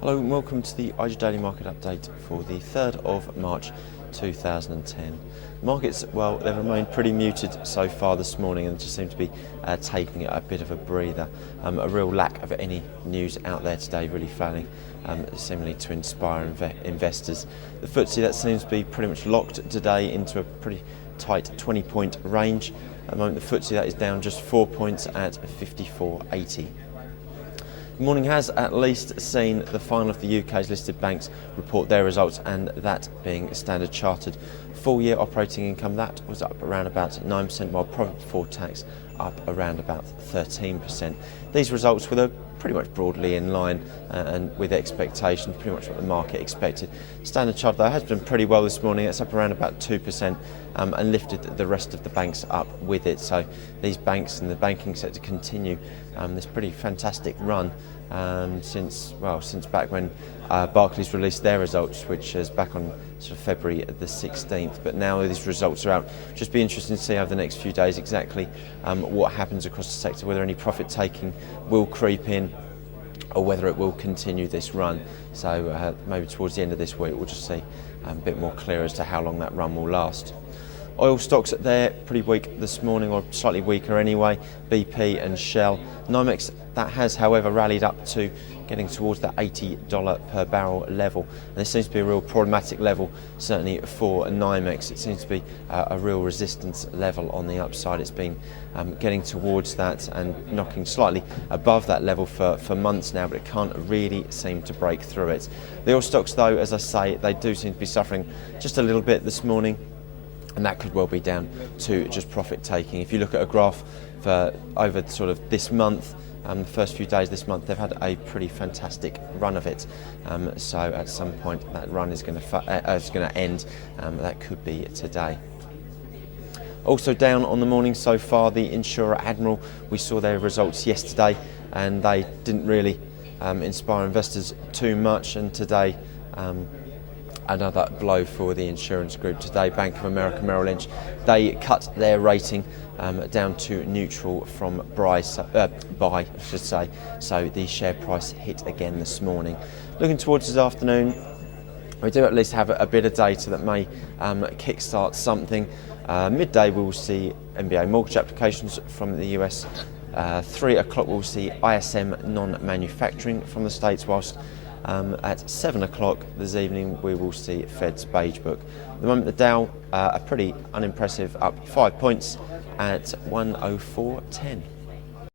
Hello and welcome to the IG Daily Market Update for the 3rd of March 2010. Markets, well, they've remained pretty muted so far this morning and just seem to be taking a bit of a breather. A real lack of any news out there today, really failing seemingly to inspire investors. The FTSE, that seems to be pretty much locked today into a pretty tight 20-point range. At the moment, the FTSE, that is down just 4 points at 54.80. The morning has at least seen the final of the UK's listed banks report their results, and that being Standard Chartered. Full year operating income, that was up around about 9%, while profit before tax up around about 13%. These results were pretty much broadly in line and with expectations, pretty much what the market expected. Standard Chartered, though, has done pretty well this morning. It's up around about 2% and lifted the rest of the banks up with it. So these banks and the banking sector continue this pretty fantastic run since back when Barclays released their results, which is back on sort of February the 16th. But now these results are out. Just be interesting to see over the next few days exactly what happens across the sector, whether any profit taking will creep in or whether it will continue this run. So maybe towards the end of this week we'll just see a bit more clear as to how long that run will last. Oil stocks, they're pretty weak this morning, or slightly weaker anyway. BP and Shell. NYMEX, that has however rallied up to getting towards that $80 per barrel level. And this seems to be a real problematic level, certainly for NYMEX. It seems to be a real resistance level on the upside. It's been getting towards that and knocking slightly above that level for months now, but it can't really seem to break through it. The oil stocks, though, as I say, they do seem to be suffering just a little bit this morning, and that could well be down to just profit taking. If you look at a graph for over sort of this month, the first few days this month, they've had a pretty fantastic run of it. So at some point that run is going to end. That could be today. Also down on the morning so far, the insurer Admiral. We saw their results yesterday and they didn't really inspire investors too much, and today another blow for the insurance group. Today, Bank of America Merrill Lynch, they cut their rating down to neutral from buy, I should say. So the share price hit again this morning. Looking towards this afternoon, we do at least have a bit of data that may kickstart something. Midday, we will see MBA mortgage applications from the US. 3 o'clock, we'll see ISM non-manufacturing from the States, whilst at 7 o'clock this evening we will see Fed's beige book. At the moment, the Dow a pretty unimpressive, up 5 points at 104.10.